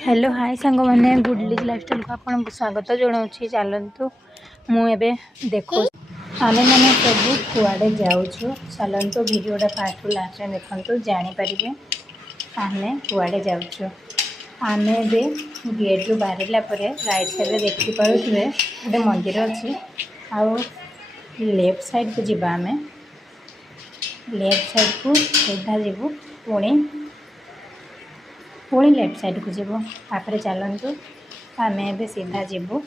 Hello hi सांग मैंने गुडलीज lifestyle को आपको स्वागत जनाऊँ। चलतु मुझे देखो आमे मैंने सब कुआड़े जाऊँ। चलतु भिडियोटा फास्ट लास्ट में देखु जानीपर आमे कुआड़े जाऊँ। आमे गेट रू बाहर राइट साइड देखिपे गोटे मंदिर अच्छी आउ लेफ्ट साइड को जीवा आमे लेफ्ट साइड को सीधा जीवु पुणी लेफ्ट साइड को जीवु तापर चलतु आमे ए सीधा जीवु।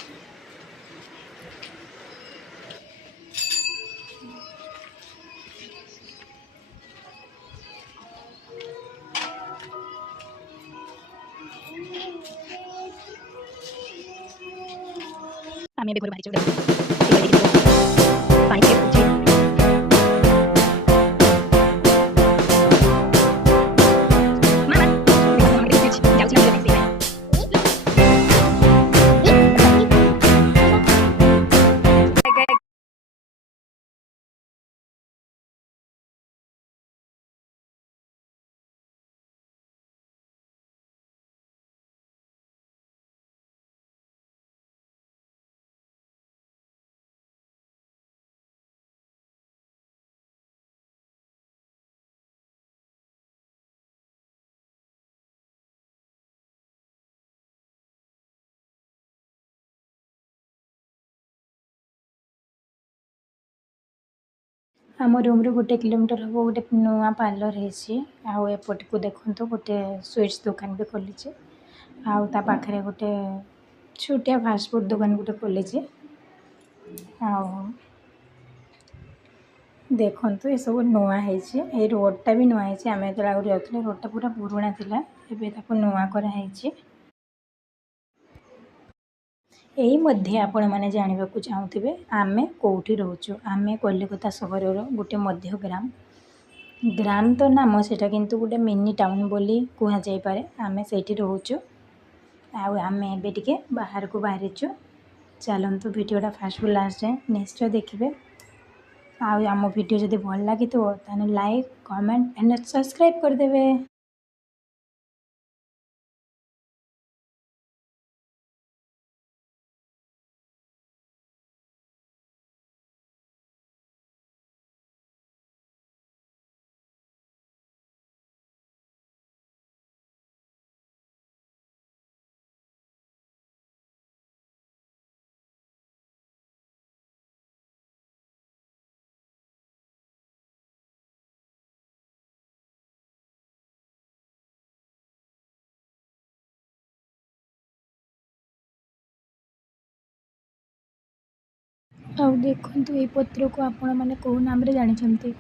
आमे घर बाहर पानी आम रूम रू 1 किलोमीटर हम गोटे नुआ पार्लर एपट को देखो गोटे स्वीट्स दुकान भी खोली आउ ता पाखरे गोटे छोटिया फास्टफुड दुकान गोटे खोली देखु ये सब नुआ है रोडटा भी नुआ है आम जो आगे जाते रोडटा पूरा पुराणा था एवं नुआ कराई। यही मध्य आपण मैंने जानवा चाहूे आमे कौटी रोचु आमे कलिकता सहर गोटे मध्य ग्राम तो नाम सेटा किंतु गोटे मिनी टाउन बोली कह जापे आमे से रोचु आमे एबे टिके बाहर को बाहरीचु। चलतु वीडियोटा फास्ट लास्ट निश्चय देखिए आम वीडियो जब भल लगी तो लाइक कमेंट एंड सब्सक्राइब करदे। आउ देखु ये पत्र को आपण मैंने कौ नाम जानते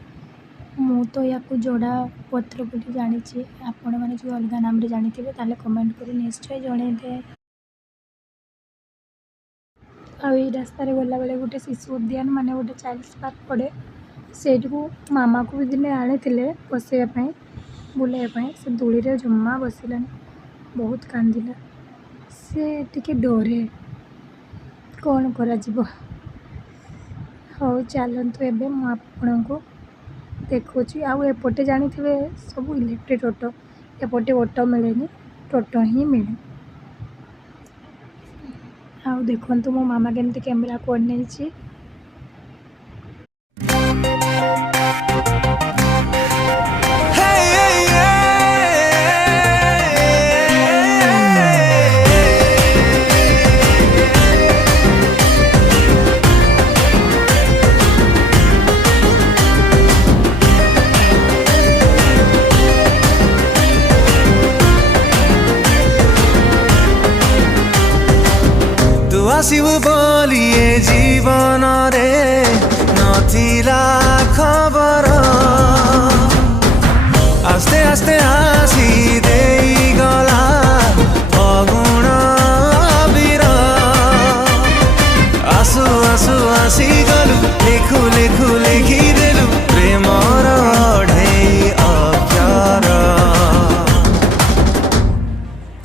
मु तो या जोड़ा पत्र बोली जानी आपण मैंने जो अलग नाम जानते कमेंट कर निश्चय जनइबे। आई रास्तार गला बेले गोटे शिशु उद्यान माने गोटे चाइल्ड्स पार्क पड़े से मामा को भी दिने आनी बसवाई बुलाइवाई से दूली जमा बसलानी बहुत कांदिला से टिके डरे कौन करा जीवो। हाँ चलतु एबे मु आपन को देखुची एपटे जानी सब इलेक्ट्रिक ऑटो एपटे ऑटो मिले टोटो ही मिले। हाँ देखु मो मामा केमती कैमेरा कोड नहीं आसबु बोलिए जीवन रे नथिला खबर आस्ते आस्ते आसी दे गला अगुण बीर आसु आसु आसी गलु लेखु लेखु लेखिदेलु प्रेमर ढेई अक्षर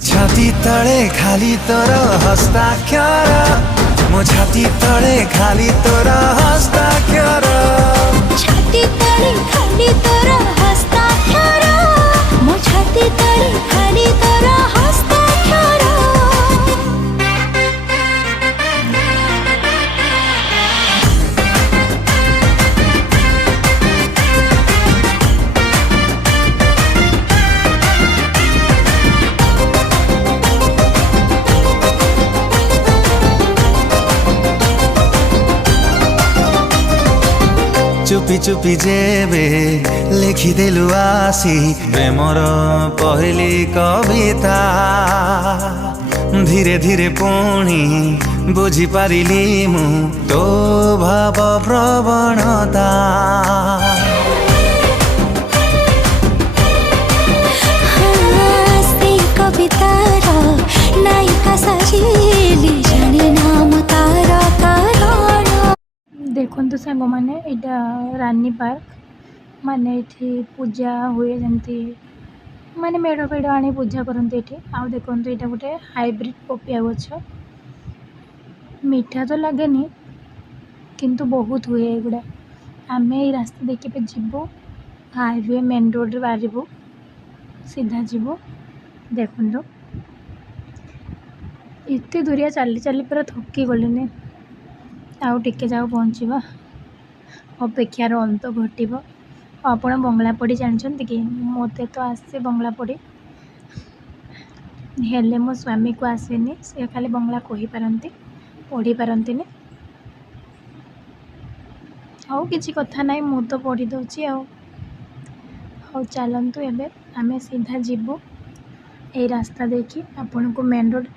छाती तले खाली तोर हस्ताक्षर मो छाती तले खाली तोर हस्ताक्षर छाती तले खाली तोर हस्ताक्षर मो छाती तले खाली तोर हस्ताक्षर। चुपी चुपी जेबे लिखिदेलु आसी प्रेमर पहली कविता धीरे धीरे पुणी बुझी पारिली मु तो भाव प्रवणता से कवितार नायिका सजिली जाने नाम तार कारण देखो सांग मैंने यहाँ रानी पार्क माने ये पूजा हुए जमती माने मेढ़ फेड़ आनी पूजा करते ये आउ देखो यहाँ गोटे हाइब्रिड पपिया गछ मीठा तो लगेनि किंतु बहुत हुए एगुड़ा आम ये रास्ता देखिए जीवु हाईवे मेन रोड रे बाहरबू सीधा जीवु देखो एते दूरिया चली चली पूरा थकी गलिनी आउ टिके जाओ पहुँचवा अपेक्षार अंत घटव आप बंगला पढ़ी जानते कि मत तो आसे बंगला पढ़ी हेले मो स्वामी को आसेनी से खाली बंगला कही पारती पढ़ी पारती आउ किसी कथा ना मु तो पढ़ी दूची आउ चलतु एबे आमे सीधा जीवु ए रास्ता देखी आपण को मेन रोड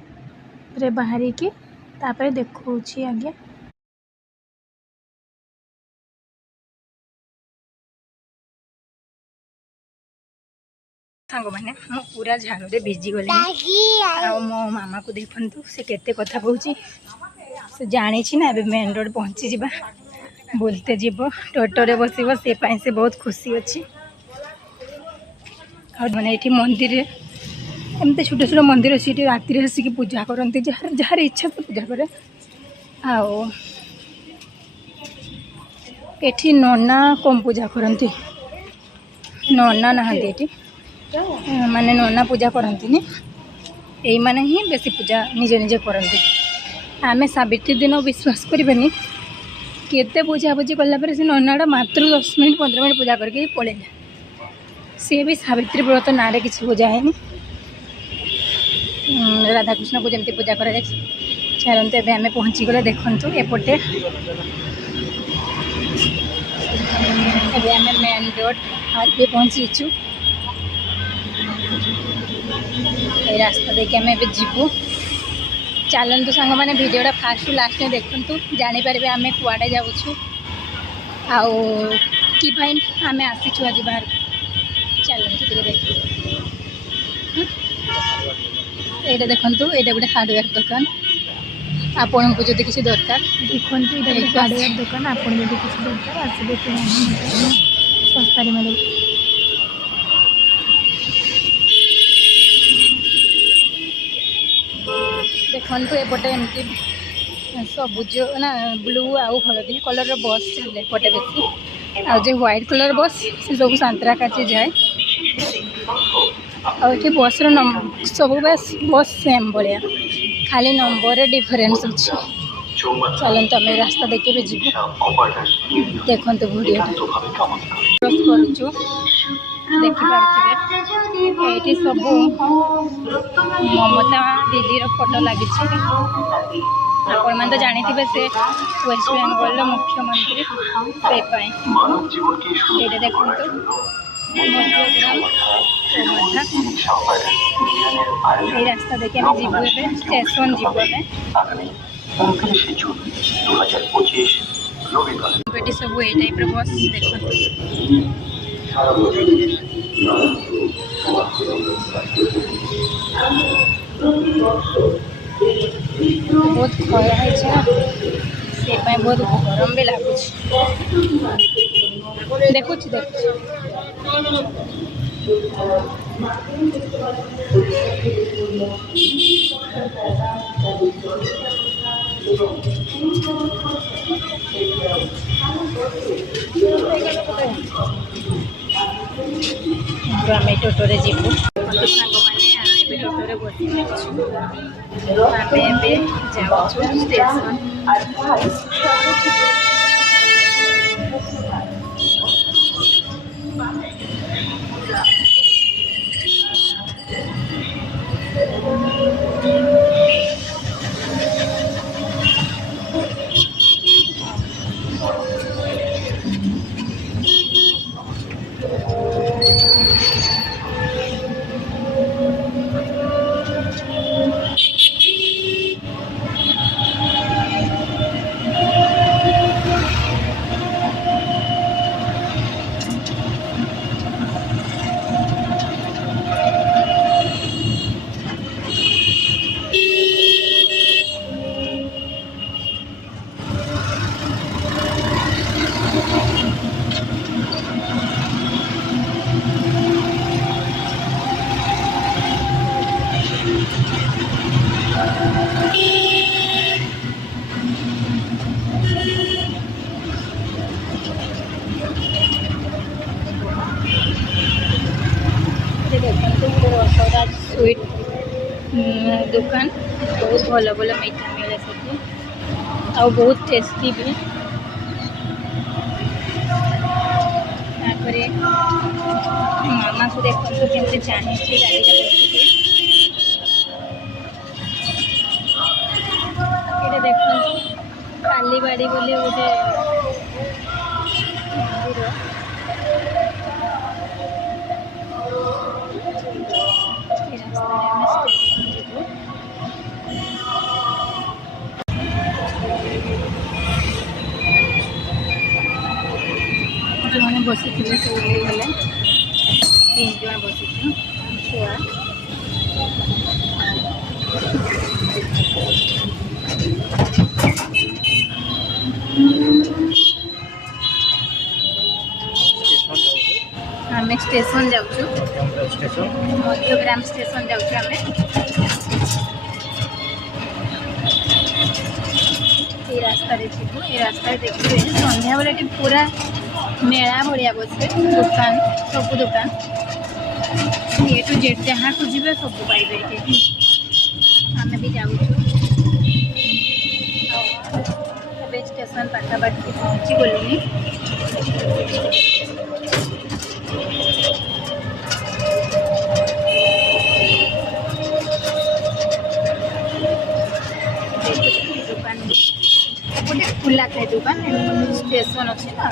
रे बाहरी की तापर देखौछि आगे सांग मैंने मो पूरा झाड़ रे भिजी गली मो मामा को देखु से केते कथा कहूँ से जानी ना ए मेन रोड पहुँची जावा बोलते जीव टोटोरे बसब से से बहुत खुशी अच्छी मैंने ये मंदिर एमती छोट छोट मंदिर अच्छी राति आसिक पूजा करती जार इच्छा से पूजा करे एठी नना कम पूजा करती नना नहांती माने नना पूजा करती यही माने ही बेसी पूजा निजे निजे करती आमे सावित्री दिन विश्वास करें केते पूजा पूजी कलापर से ननाटा मात्र 10 मिनट 15 मिनट पूजा करके पलैला सी भी सावित्री व्रत ना किसी पूजा है राधाकृष्ण को जमी पूजा कर चलते एवं आम पहुँची गले देखु एपटे एवं आम मेन रोड आगे पहुँचीचु ये रास्ता देखिए आम ए जीवु चलतु सांग मैंने भिडियोटा फास्ट टू लास्ट में देखु जानीपर आम कुआड़े जाऊँ आउ कि आम आसीचु आज बाहर चलतु देख ये देखु ये गोटे हार्डवेयर दुकान आपन को जब किसी दरकार देखो ये हार्डवेयर दुकान आपन जब किसी दरकार आसबे सस्ता मिले देखु एपटे एमती सबुज ना ब्लू आउ हलदी कलर बस चले एपटे बेसी आज व्हाइट कलर बस से सब सांतरागाछी जाए आठ बस सब बस सेम भाया खाली नंबर डिफरेंस अच्छे चलते आम रास्ता देखिए जी देखो भिडियो करुचु देखिपे ये सब ममता दीदीर फोटो लगी आपण मैंने तो जानते से वेस्ट बेंगल मुख्यमंत्री से ये देखो ये रास्ता देखिए आम जीवु ए स्टेशन जीवु ये सब ये टाइप बस देखो बहुत खरा है से बहुत गरम भी लगुच देखु आम टोटोरे जीवु सांग मैंने टोटोरे बसी आम जाऊँ स्टेशन दुकान बहुत भल भल मिठा मिले से आ बहुत टेस्टी भी मामा को देखो केमती चाहे गाड़ी बस देख कालीबाड़ी बोले गोटे मैंने बसी थे सब गले 3 जन बसी छुआ आम स्टेशन जाऊँ मध्यग्राम स्टेशन जाऊँ ये रास्ता जीवु ये रास्ता देखिए संध्या बेले पूरा मेला भाया बसे दुकान सब दुकान ए टू जेड जहाँ खोजे सब पाइबे आम भी जाऊँ स्टेशन पाखापाखि पहुँची गलुनी दुकान गोटे खुला थे दुकान स्टेशन अच्छे ना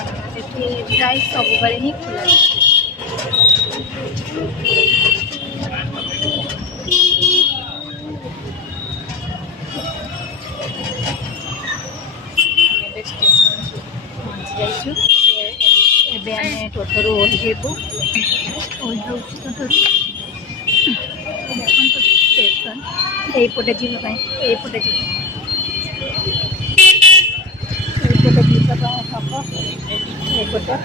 प्राय सब बड़े ही खुला स्टेशन पहुँची जाइए आम टोटो ओह्लू टोटो देखो स्टेशन यपटे जीवाई यपटे जीव हम यपटे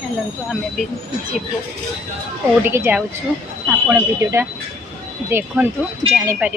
चलतु आम भी जीवु कौटी जाऊँ आपण वीडियोटा देखु जानीपर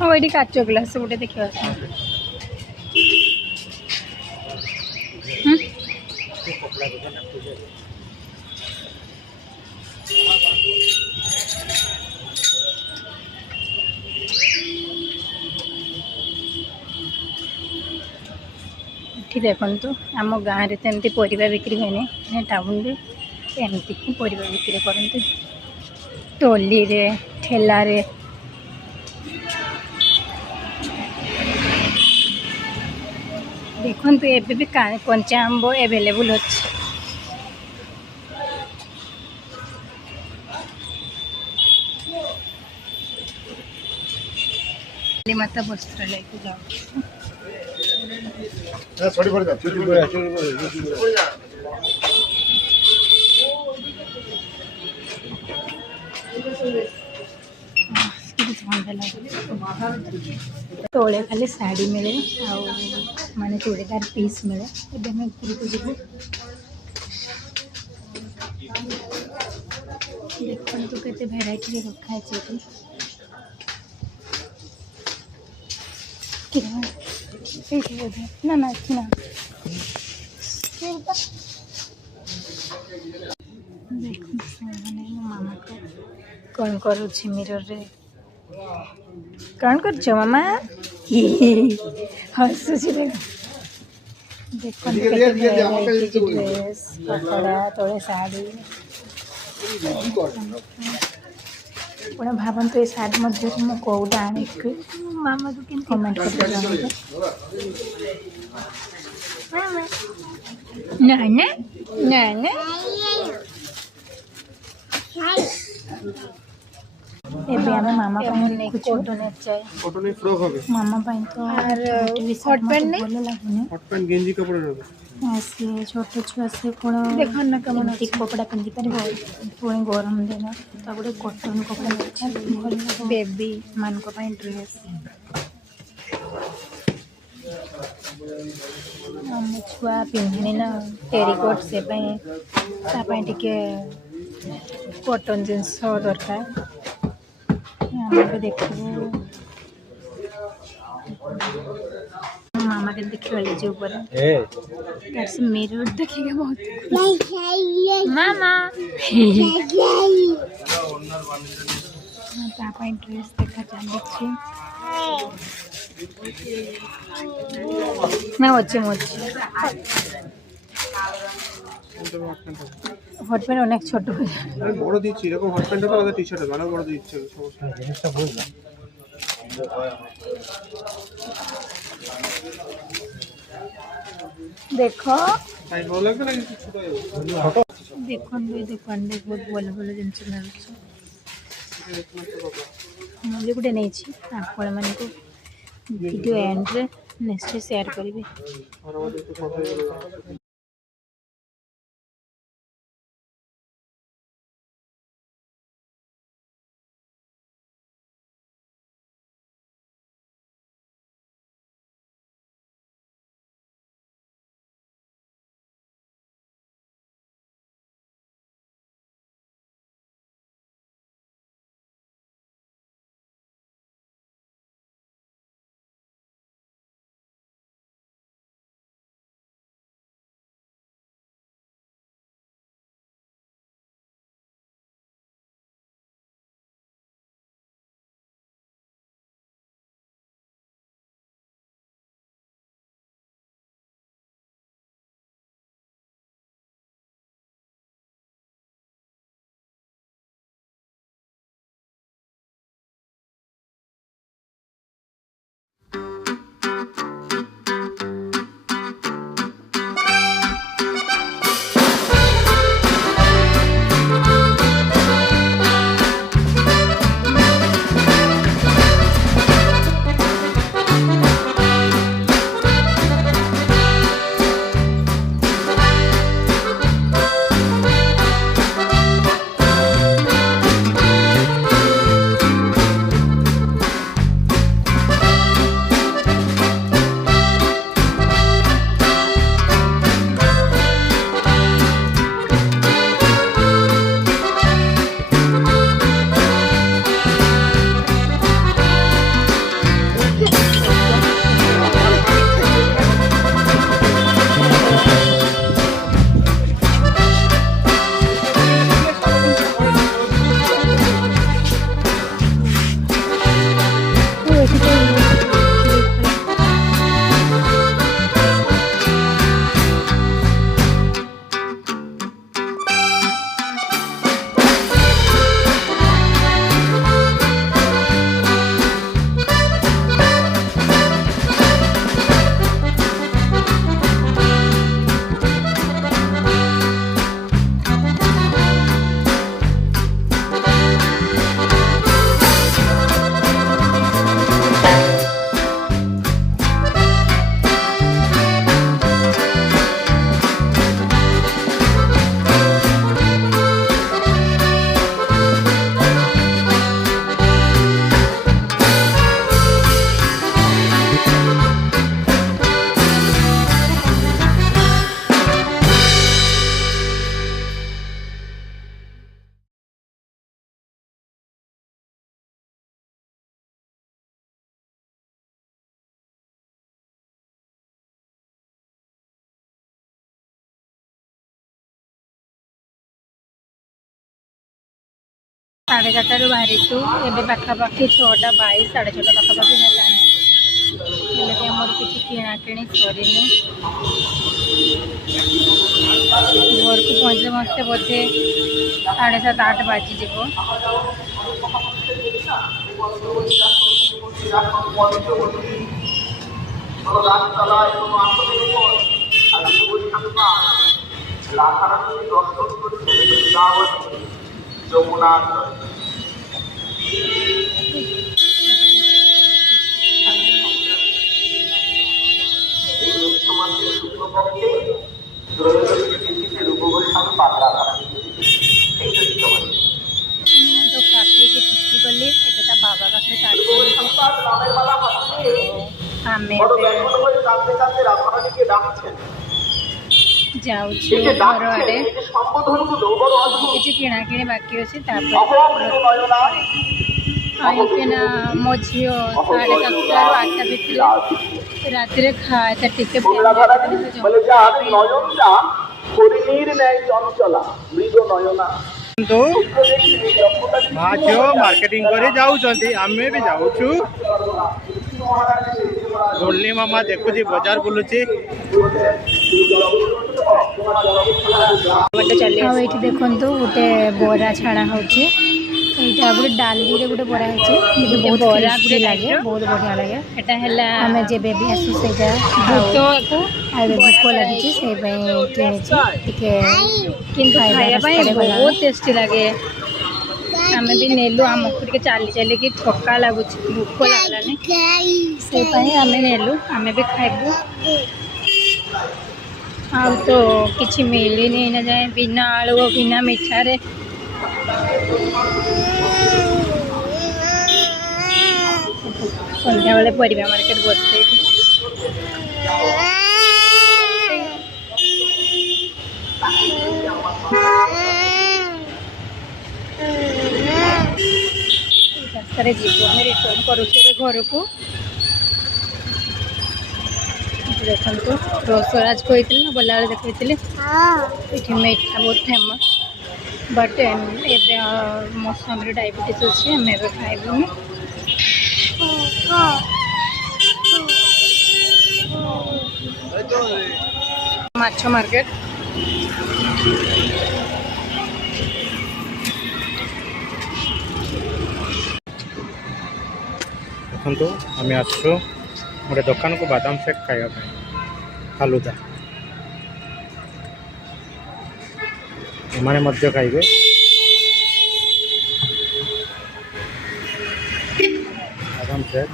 हाँ ये काच ग्लास गोटे देखा देखु आम गाँव में तो एमती परिवा बिक्री हुए टाउन रे एमती ही परिवा बिक्री करते टोली रे ठेला रे देखु एबे भी कंचा आंब एवेलेबल अच्छे माता वस्त्रालय को जाऊँ तोले खाली साड़ी मिले माने चूड़ीदार पीस मिले एबे मैं उपरको जीवु देखु केते भेराइटी रखा है ना ना ना देखो मामा को कौन करुच्छी मिरर रे कौन कर मामा हसुची देखो ड्रेस कपड़ा तोड़े साड़ी ଆପଣ ଭାବନ୍ତୁ ଏ ଶାଢ଼ୀ ମଧ୍ୟରୁ ମୁଁ କେଉଁଟା ଆଣିକି ମାମାକୁ କେମିତି କମେଣ୍ଟ କରିକି ଜଣାଇବେ। ନା ନା ନା ନା ଏବେ ଆମେ ମାମା ପାଇଁ ଦେଖୁଛୁ। কটনের চাই কটনের ফ্রক হবে, ମାମା ପାଇଁ ତ আর ଗୋଟେ ବି hot ଶାଢ଼ୀ pant ମତେ নেই? ଭଲ ଲାଗୁନି। হট প্যান্ট গেঞ্জি কাপড়ের হবে। ସିଏ ଛୋଟ ଛୁଆ ସିଏ କ'ଣ ଦେଖ ନା କେମন ଏମିତି ଅଛି କପଡ଼ା ପିନ୍ଧିପାରିବ ପୁଣି ଗରମ ଦିନ ତା ଗୋଟେ କଟନ କପଡ଼ା ଦରକାର ଭଲ ଲାଗିବ ବେବି ମାନଙ୍କ ପାଇଁ ଡ୍ରେସ୍। ଆମ ଛୁଆ ପିନ୍ଧିନି ନା ଟେରିକୋଟ୍ ସେ ପାଇଁ ତା ପାଇଁ ଟିକେ କଟନ ଜିନିଷ ଦରକାର। ଆମେ ଏବେ ଦେଖିବୁ ମାମା କେମିତି ଖେଳିଛି ଉପରେ। ତାର ସେ ମିରର ଦେଖିକି ବହୁତ ମାମା ତା ପାଇଁ ଡ୍ରେସ୍ ଦେଖା ଚାଲିଛି। না হচ্ছে মরছি কোনটা হট প্যান্ট হবে? হট প্যান্ট অনেক ছোট হয়ে যাবে। আরে বড় দিচ্ছি, এরকম হট প্যান্ট হবে আলাদা টি শার্ট হবে, আরো বড় দিচ্ছে সমস্যা নেই। জিনিসটা বুঝলাম। দেখো তাই ভালো লাগবে না কিছু ছোট হবে? দেখুন এই দোকাନରେ ବହୁତ ଭଲ ଭଲ ଜିନିଷ ମିଳୁଛି। ମୁଁ ବି ଗୋଟେ ନେଇଛି, ଆପଣମାନଙ୍କୁ ଭିଡ଼ିଓ ଏଣ୍ଡରେ ନିଶ୍ଚୟ ସେୟାର କରିବି। আর আমাদের একটু কথা বলে ସାଢ଼େ 4ଟାରୁ ବାହାରିଛୁ, ଏବେ ପାଖାପାଖି 6ଟା 22 ସାଢ଼େ 6ଟା ପାଖାପାଖି ହେଲାଣି। हेले भी आमर किसी किणाकिणी सरीनी घर को पहुँचले मत बोधे 7:30-8 बाजिज। बाबा पाखे जाऊँ घर आड़े किसी किणाकिणी बाकी अच्छे कहीं मो झी 7:30-8 भितर राति खाए टिके तो माँ झील मार्केटिंग करे जाऊँच आमे भी जाऊँ मुरली मामा देखुची बाजार बुलुची ये देखु गोटे बरा छाड़ा हो गोटे डाली गोटे बरा है बहुत बरा गुटे लगे बहुत बढ़िया लगे आम जब भी आसू से भोक लगी से बहुत टेस्टी लगे आम भी नेलु आमको टे चली चल कि थका लगुच भोक लगलानी से आम नेलु आम भी खाइबु आ तो किसी मिलनी ना जाए बिना आलू बिना मिठार संध्या बेले परिवा मार्केट बसते रास्तार जीव आम रिटर्न करुचे घर को देखो रसराज कहते ना गला देखी ये मीठा बहुत फेमस बट एवं मौसम डायबिटीज अच्छे आम खाइबुनि माछ मार्केट देखो आम आसु गोटे दुकान को बादाम शेक खाया फालुदा एमाने मध्य खाइबे बादाम शेक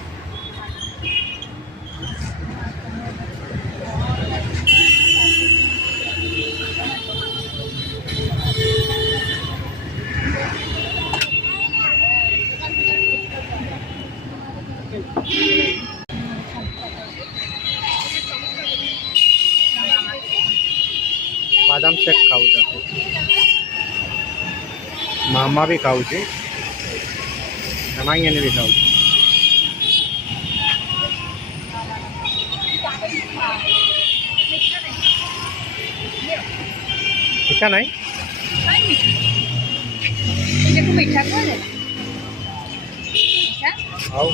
बादाम शेक खाऊ मामा भी खाऊ भी खाऊ मीठा नहीं मीठा आओ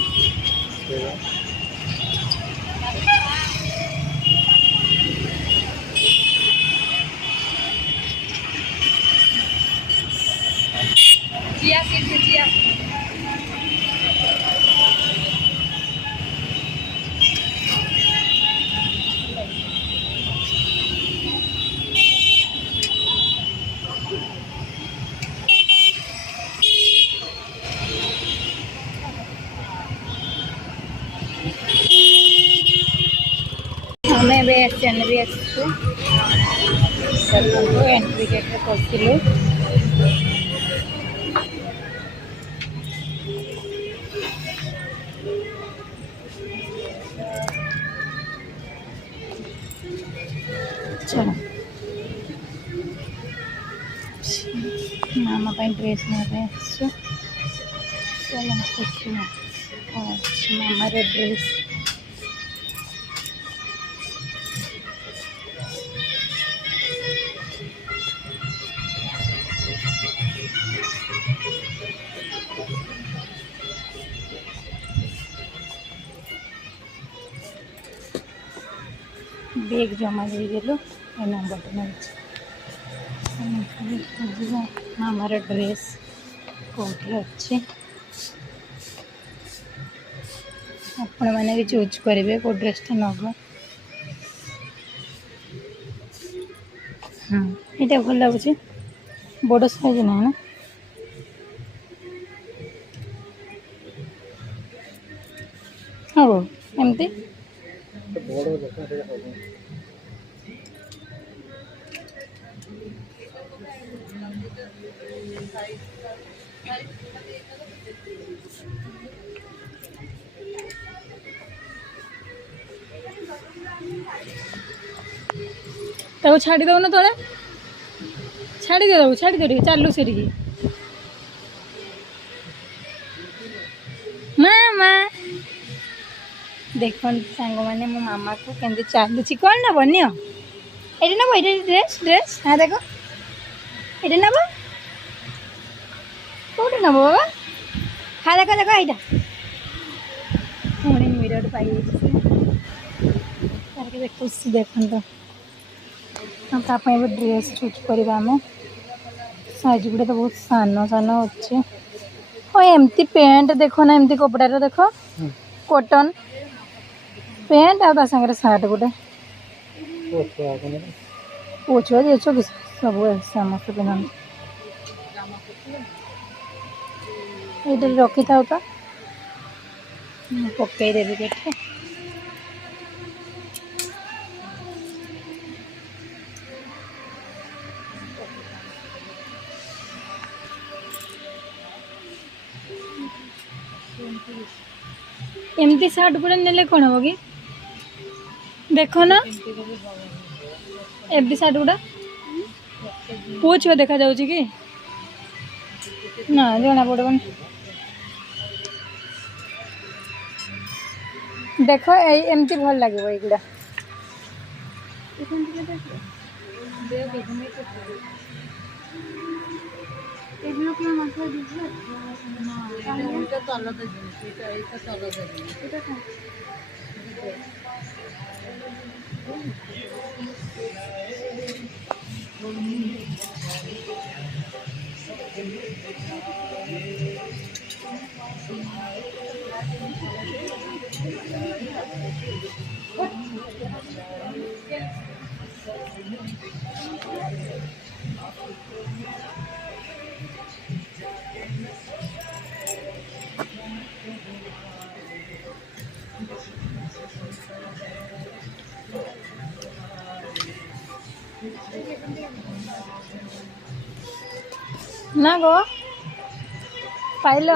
जिया जिया हमें भी एंट्री गेट में पहुँचलु चलो मामा ड्रेस में चलो देखिए मामा ड्रेस बेग जमा देदेलु ए नंबर नहीं मामार ड्रेस कौटी अच्छे आपण मैंने भी चूज करेंगे कौ ड्रेसटा नब ये भल लगुच बड़ साइज ना ना हाँ एमती ताको छाड़ी दो ना तले छाड़ी दे छाड़ी दे चालू सेठी मामा देख सांग मैंने मो मामा को केमती चलुची कौन नब नियो ये नब ये ड्रेस ड्रेस हाँ देख ये नब कौटे नब बाबा हाँ देख देख यहाँ पुणी मिरर पाई देखो देखो ड्रेस चूज करवा आम साइज गुड़ा तो बहुत सान सान अच्छे हाँ एमती पेंट देख ना एमती कपड़ा देख कॉटन पेंट आ सागर सार्ट गोटे पोछुआ जेछ कि सब समस्त पिंधि ये रखी था तो पकईदेवी पेटे एमती सार्ट गुड़ा नेले कौन हम कि देख ना एमती सार्ट गुड़ा पुओ छुआ देखा जाऊँ कि ना जना पड़न देख एमती भल लगे युवा ना गो पाइल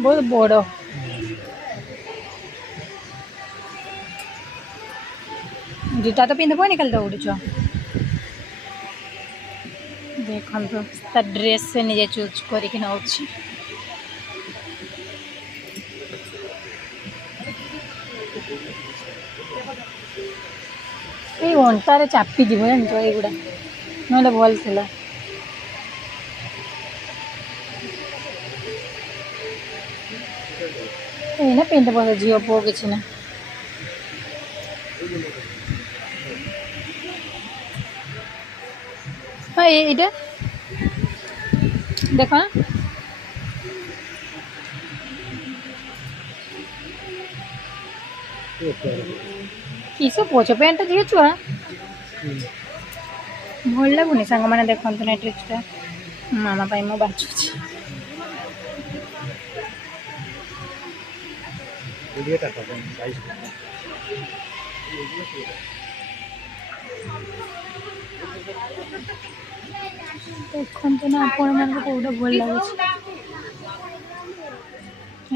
बहुत बड़ जूता तो पिंधब निकल दौड़ देखो ड्रेस से निजे चूज करके नौ ये अंटारे चापी जीव जान युवा ना भल था ये पिंध पड़ झील पुओ कि ना हाँ ये देख ना किस पोछ पेंट झील छुआ भल लगुनि सांग मैंने देखते ना ड्रेसटा मामा पाई मु बाछुची देखते ना आपण मान कौटा भल लगे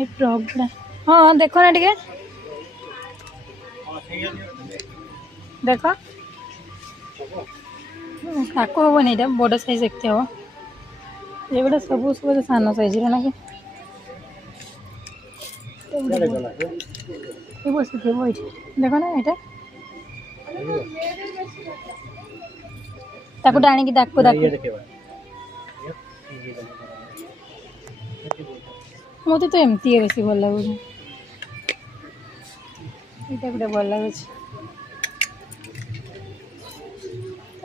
फ्रॉक गुड़ा हाँ देख ना टे देख ताको हम नहीं बड़ साइज देखते हम ये गुड़ा सब सब सान साइज ना कि बस देख ना ये ताको डाणी की ताको ये ताको देखिए मते तो एमती है बेसी भल लागुछ एटा गुटे भल लागुछ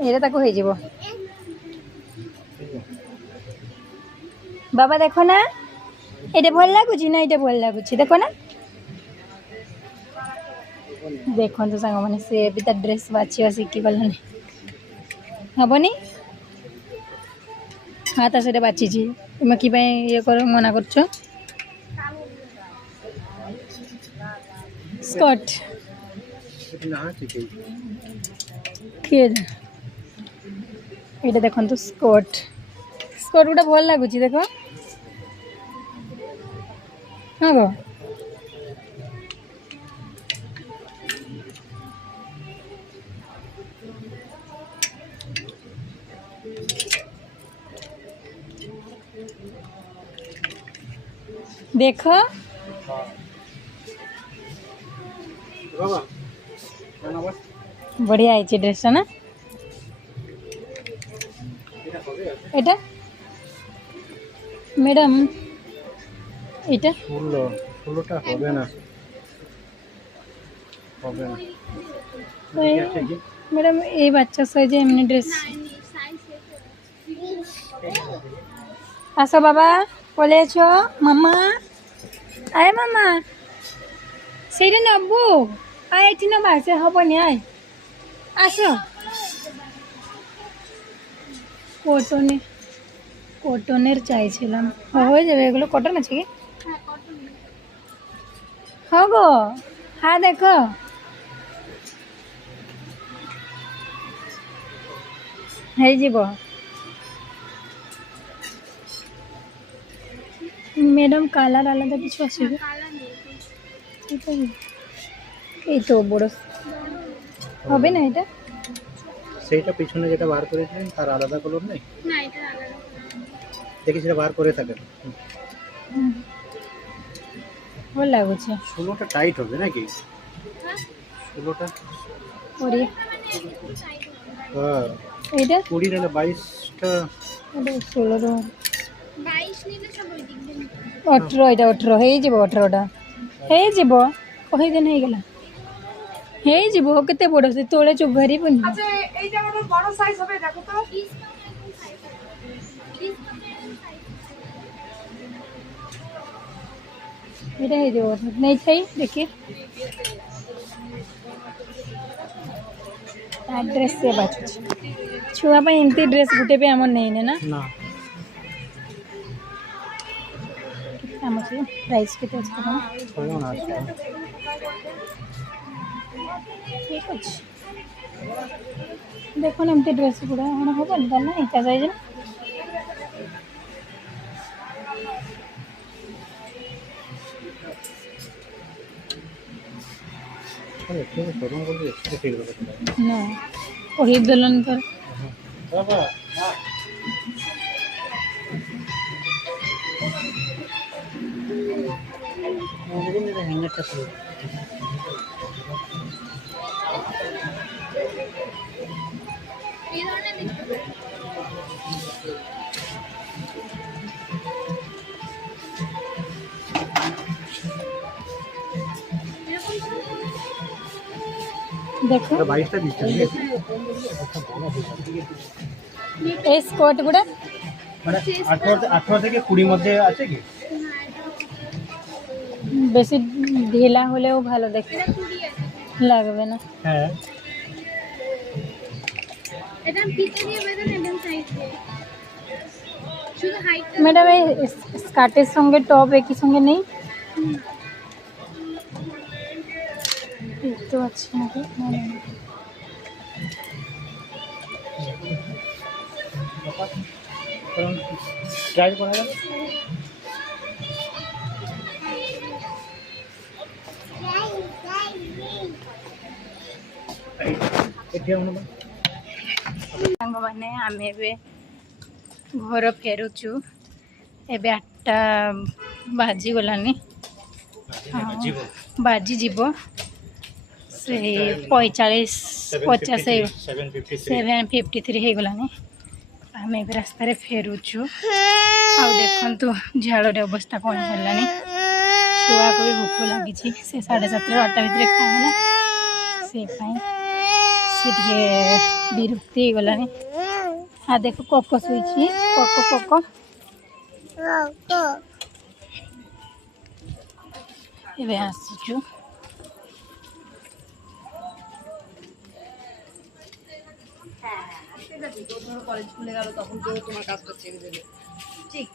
एटा ताको हे जीवो बाबा देखो ना एटा भल लागुछ ना एटा भल लागुछ देखो ना देखो तो सांग माने से भी ता ड्रेस बाछिया शिखी गलानी हबनी हाँ ता से बाछी तुम कि ये कर मना कर स्कर्ट किए ये देखो तो स्कर्ट स्कर्ट गुटा भल लगुच देख हाँ गो देख बढ़िया है ड्रेस ना এটা ম্যাডাম এটা ষোলোটা হবে না ম্যাডাম এই বাচ্চা সাইজে এমনি ড্রেস আসো বাবা বলে আছো মামা আয় মামা সেইটা নেবো আয় এটি নেবা সে হবনি আয় আসো কটনের চাইছিলাম হয়ে যাবে এগুলো কটন আছে কি হ্যাঁ গো হ্যাঁ দেখো হয়ে যাব ম্যাডাম কালার আলাদা কিছু আছে এই তো বড় হবে না এটা সেইটা পিছনে যেটা বার করেছিলেন তার আলাদা কালার নেই না এটা আলাদা দেখি সেটা বার করে থাকেন ভালো লাগুছে 16টা টাইট হবে নাকি 16টা ওরে হ্যাঁ এইটা 20 না 22টা এটা 16 র 22 নিলে সব ওই দিক দিয়ে 18 এটা 18 হেই যাব 18টা হেই যাব কই দিন হই গলা হেই যাব কেতে বড় সে তোলে চুপ ঘরি বনি আচ্ছা এই জামাটার বড় সাইজ হবে দেখো তো এটা হেই যাব নাই থাই দেখি ड्रेस से बाछुछ छुआ पे एमती ड्रेस गुटे पे हमर नहीं ने ना না हमर से प्राइस के तो अच्छा কয়ও না আছে ठीक আছে देखो ना एमती ड्रेस गुड़ा हम हो बन ना इता साइज ना আরে ঠিক আছে শোরুম বলি এসে ঠিক হবে ना वही दुल्हन पर বাবা হ্যাঙ্গারটা ছিল देखो 22টা দিচ্ছেন এই স্কর্ট গুড়া মানে 18 থেকে 20 মধ্যে আছে কি বেশি ঢিলা হলেও ভালো দেখতে লাগবে না হ্যাঁ এটা পিছে দিয়ে বেঁধে নেবেন সাইডে শুধু হাইটটা ম্যাডাম এই স্কার্টের সঙ্গে টপ একই সঙ্গে নেই দেখতে পাচ্ছি নাকি ট্রাই করা যাবে এটি আমরা ସାଙ୍ଗମାନେ ଆମେ ଏବେ ଘର ଫେରୁଛୁ ଏବେ 8ଟା ବାଜିଗଲାନି ବାଜିଯିବ से 45 50 7:53 हो गलानी आम ए रास्तार फेरुचु आ देखु झाड़े अवस्था कौन है छुआ को भी भोक लगी से 7:30 8टा भितर खाएला से विरक्ति हो गलानी आ देख कोको शुई कोको कोको ए आसुचु কলেজ খুলে গেল তখন কেউ তোমার কাজটা ছেড়ে দেবে ঠিক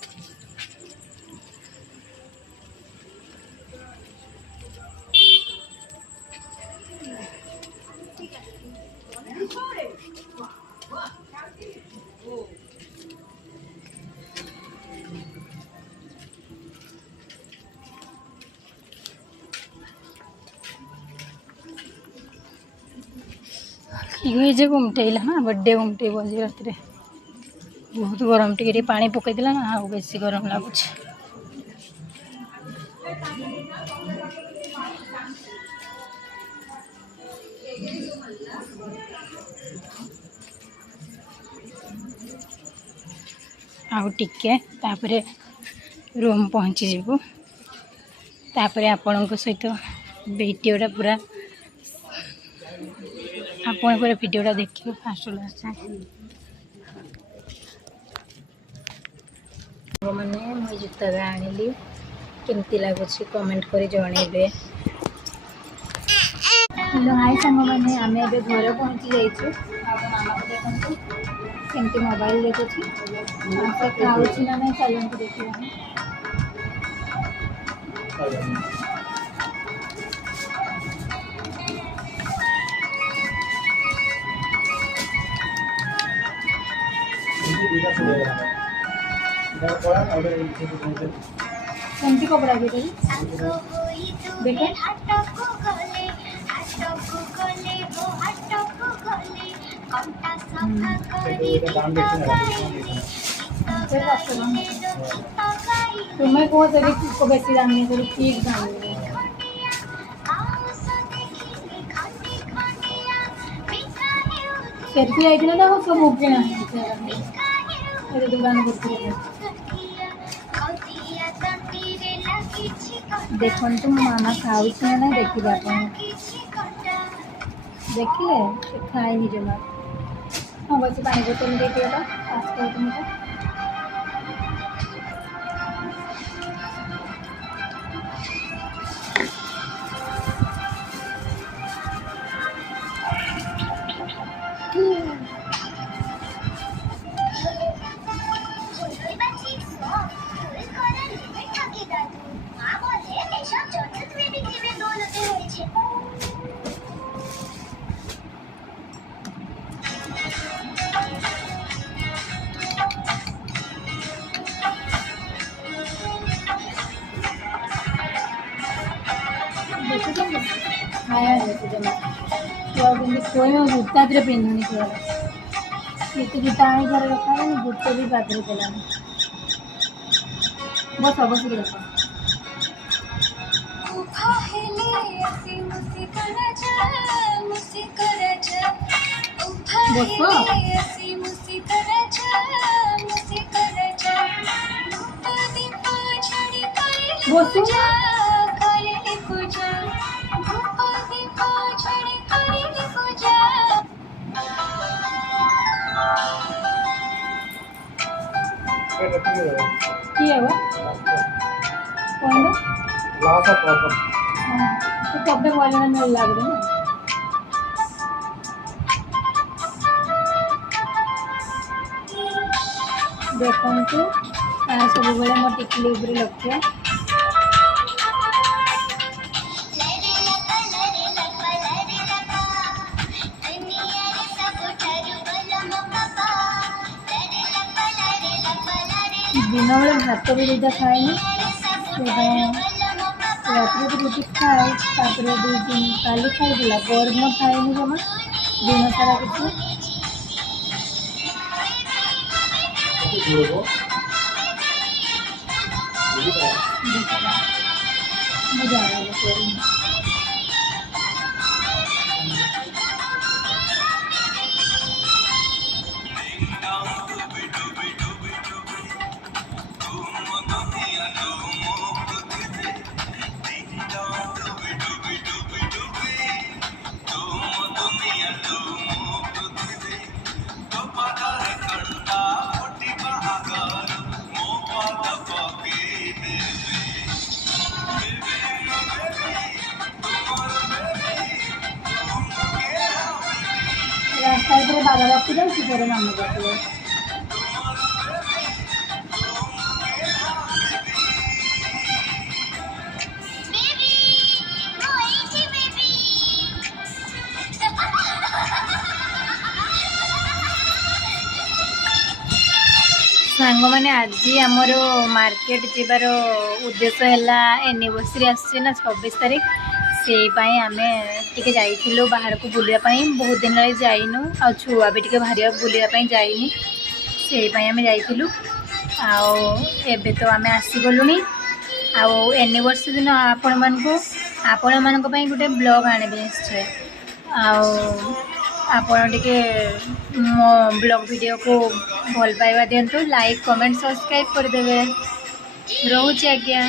ये घुमटेला ना बर्थडे घुमटे बजे रात बहुत गरम टे पानी पकईदेला ना आ बेसी गरम लगुच आउ टिके तापरे रूम पहुँची जीवु तापरे आपणक सहित वीडियोटा पूरा आपण पूरा वीडियोटा देखिए फास्ट लास्ट मैंने मुझे जूता आनिली केमती लगुच कमेंट कर जनइबे। हेलो हाय सांग मैंने आम ए घर पहुँची जाइए मामा को देखते केमती मोबाइल देखुची खाऊँ ना नहीं चलते देखा कमती कपड़ा के देखे तुम्हें कौन से को बेसी दाम नहीं करो ठीक दाम सेल्फी आई थी ना वो सब ओके ना दुकान करते देखो तुम मामा खाऊ ना देखिए आप देखिए खाए ही जमा हाँ बस पानी बोतल देखिए पास कर तुमको खाया जमा कोई जूता पिंधुनी छुआ ये जूता आनी घर रखा जूते भी पात्र चला बस बस रख बस क्या हुआ कौन लॉस ऑफ प्रॉब्लम तो कपड़े वाले में लग रहे हैं देखो सब बड़े मो टिकली उपर लक्ष्य दिन बेले भात भी दुटा खाए रात को रुटी खाए तापर 2 दिन काली खाईला परदिन खाएनी जमा दिन सारा किसी ବାବା ପାଖକୁ ସେ ପରେ ମାମା ପାଖକୁ। सांग मैंने आज आमर मार्केट जीवार उद्देश्य है एनिवर्सरी आसना 26 तारीख से आम टे जाइलु बाहर को बुलापाई बहुत दिन लगे जाइनु आ छुआ भी टे बाहर बुलापाई जाइनी से आम जाइलु आबे तो आम आसीगलु एनिवर्सरी दिन आपण मान गोटे ब्लॉग आने निश्चय आपण टे मो ब्लॉग वीडियो को भल पाइबा दिंतु लाइक कमेंट सब्सक्राइब करदे रोचे आज्ञा।